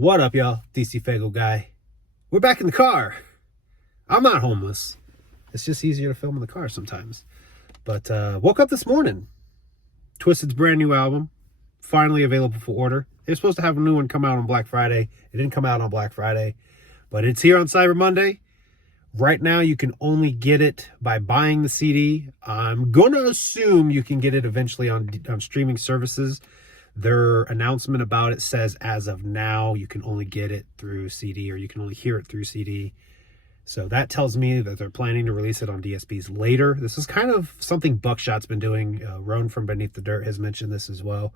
What up, y'all? DCFAYGOGUY. We're back in the car. I'm not homeless. It's just easier to film in the car sometimes. But woke up this morning. Twiztid's brand new album, finally available for order. They're supposed to have a new one come out on Black Friday. It didn't come out on Black Friday, but it's here on Cyber Monday. Right now, you can only get it by buying the CD. I'm going to assume you can get it eventually on streaming services. Their announcement about it says as of now, you can only get it through CD, or you can only hear it through CD. So that tells me that they're planning to release it on DSPs later. This is kind of something Buckshot's been doing. Roan from Beneath the Dirt has mentioned this as well.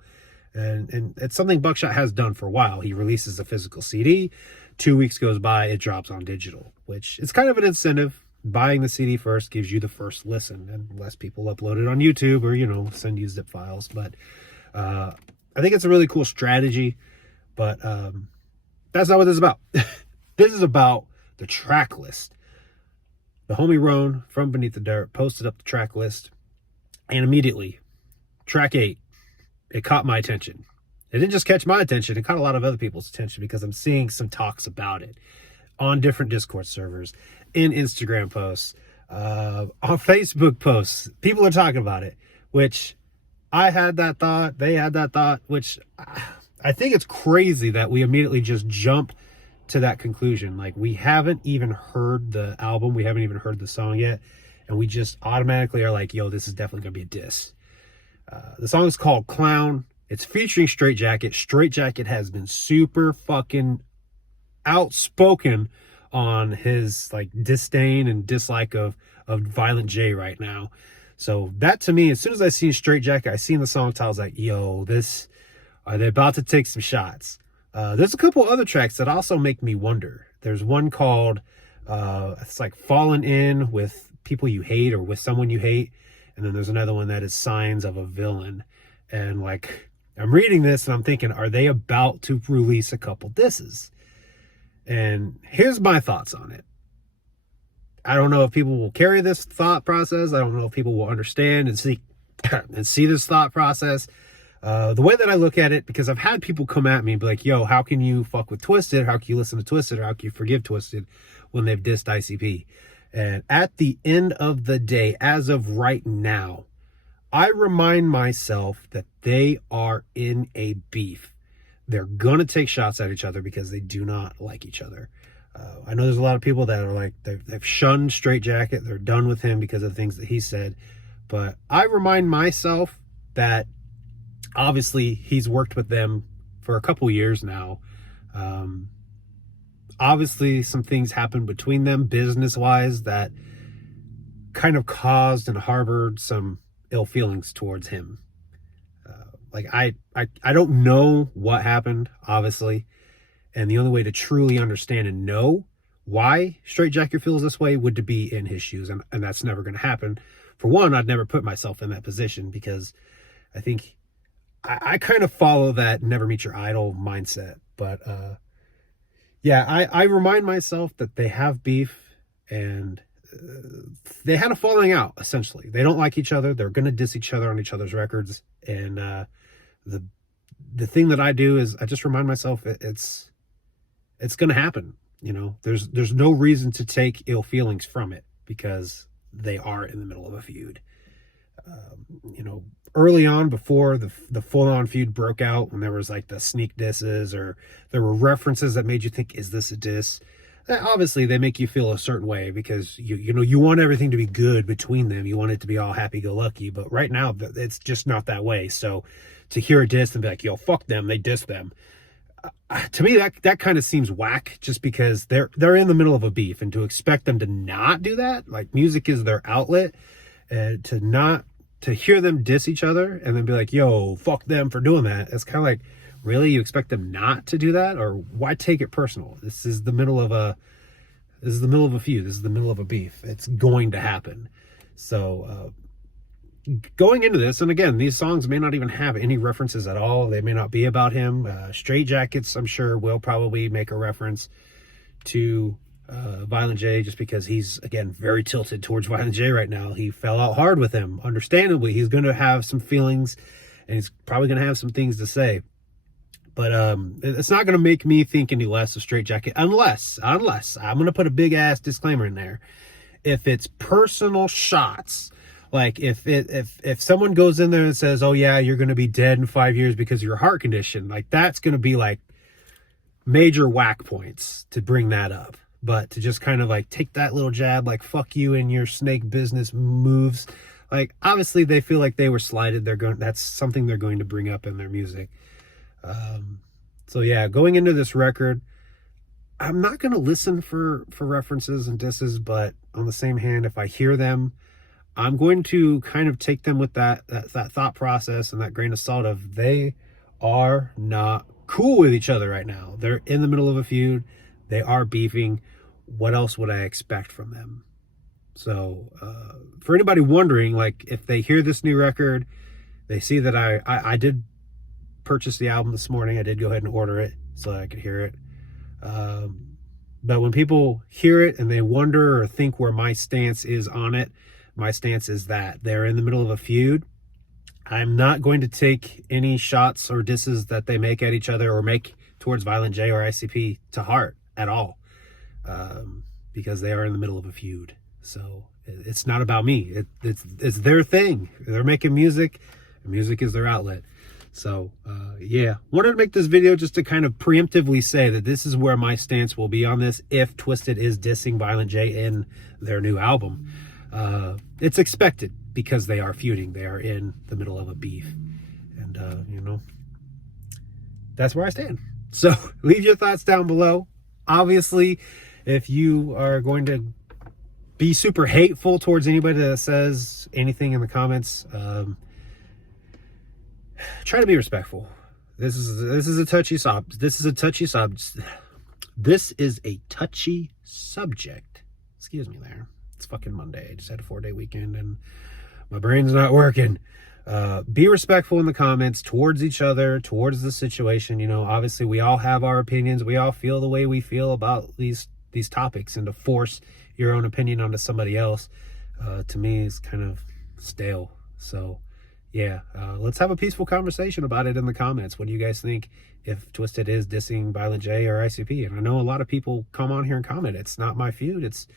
And it's something Buckshot has done for a while. He releases a physical CD. 2 weeks goes by, it drops on digital, which is kind of an incentive. Buying the CD first gives you the first listen, and less people upload it on YouTube or, send you zip files. But I think it's a really cool strategy, but that's not what this is about. This is about the track list. The homie Roan from Beneath the Dirt posted up the track list, and immediately, track 8, it caught my attention. It didn't just catch my attention, it caught a lot of other people's attention because I'm seeing some talks about it on different Discord servers, in Instagram posts, on Facebook posts. People are talking about it, which I had that thought, they had that thought, which I think it's crazy that we immediately just jump to that conclusion. Like, we haven't even heard the album, we haven't even heard the song yet, and we just automatically are like, yo, this is definitely gonna be a diss. The song is called Clown. It's featuring Straight Jacket. Straight Jacket has been super fucking outspoken on his disdain and dislike of Violent J right now. So that, to me, as soon as I seen Straight Jacket, I seen the song title, I was like, yo, are they about to take some shots? There's a couple other tracks that also make me wonder. There's one called, it's like Falling In with People You Hate, or With Someone You Hate. And then there's another one that is Signs of a Villain. And I'm reading this and I'm thinking, are they about to release a couple disses? And here's my thoughts on it. I don't know if people will carry this thought process. I don't know if people will understand and see this thought process. The way that I look at it, because I've had people come at me and be like, yo, how can you fuck with Twiztid? How can you listen to Twiztid? Or how can you forgive Twiztid when they've dissed ICP? And at the end of the day, as of right now, I remind myself that they are in a beef. They're going to take shots at each other because they do not like each other. I know there's a lot of people that are like, they've shunned Straight Jacket. They're done with him because of the things that he said. But I remind myself that obviously he's worked with them for a couple years now. Obviously some things happened between them business-wise that kind of caused and harbored some ill feelings towards him. I don't know what happened, obviously, and the only way to truly understand and know why Straight Jacket feels this way would to be in his shoes, and that's never going to happen. For one, I'd never put myself in that position because I think I kind of follow that never meet your idol mindset. But yeah, I remind myself that they have beef, and they had a falling out, essentially. They don't like each other. They're going to diss each other on each other's records. And the thing that I do is I just remind myself it's going to happen. There's no reason to take ill feelings from it because they are in the middle of a feud. Early on, before the full-on feud broke out, when there was the sneak disses, or there were references that made you think, is this a diss? Obviously, they make you feel a certain way because you want everything to be good between them. You want it to be all happy-go-lucky. But right now, it's just not that way. So to hear a diss and be like, yo, fuck them, they diss them. To me, that kind of seems whack, just because they're in the middle of a beef, and to expect them to not do that, music is their outlet, and to hear them diss each other and then be like, yo, fuck them for doing that. It's kind of like, really? You expect them not to do that? Or why take it personal? This is the middle of a feud. This is the middle of a beef. It's going to happen. So going into this, and again, these songs may not even have any references at all. They may not be about him. Straight Jackets, I'm sure, will probably make a reference to Violent J, just because he's, again, very tilted towards Violent J right now. He fell out hard with him. Understandably, he's going to have some feelings, and he's probably going to have some things to say. But it's not going to make me think any less of Straight Jacket unless I'm going to put a big ass disclaimer in there. If it's personal shots, like if someone goes in there and says, oh yeah, you're going to be dead in 5 years because of your heart condition, like that's going to be like major whack points to bring that up. But to just kind of like take that little jab, like fuck you and your snake business moves, like obviously they feel like they were slighted. That's something they're going to bring up in their music. So yeah, going into this record, I'm not going to listen for references and disses, but on the same hand, if I hear them, I'm going to kind of take them with that thought process and that grain of salt of they are not cool with each other right now. They're in the middle of a feud. They are beefing. What else would I expect from them? So for anybody wondering, like if they hear this new record, they see that I did purchase the album this morning. I did go ahead and order it so that I could hear it. But when people hear it and they wonder or think where my stance is on it, my stance is that they're in the middle of a feud. I'm not going to take any shots or disses that they make at each other or make towards Violent J or ICP to heart at all, because they are in the middle of a feud. So it's not about me. It's their thing. They're making music. Music is their outlet. So, yeah, wanted to make this video just to kind of preemptively say that this is where my stance will be on this if Twiztid is dissing Violent J in their new album. It's expected because they are feuding. They are in the middle of a beef. And, you know, that's where I stand. So, leave your thoughts down below. Obviously, if you are going to be super hateful towards anybody that says anything in the comments, try to be respectful. This is a touchy subject. Excuse me there. It's fucking Monday. I just had a 4-day weekend and my brain's not working. Be respectful in the comments towards each other, towards the situation. You know, obviously we all have our opinions. We all feel the way we feel about these topics, and to force your own opinion onto somebody else, to me is kind of stale. So yeah, let's have a peaceful conversation about it in the comments. What do you guys think if Twiztid is dissing Violent J or ICP? And I know a lot of people come on here and comment. It's not my feud. It's,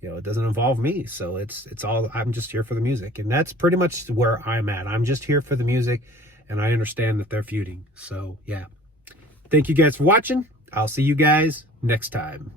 you know, it doesn't involve me. So it's all, I'm just here for the music. And that's pretty much where I'm at. I'm just here for the music, and I understand that they're feuding. So yeah, thank you guys for watching. I'll see you guys next time.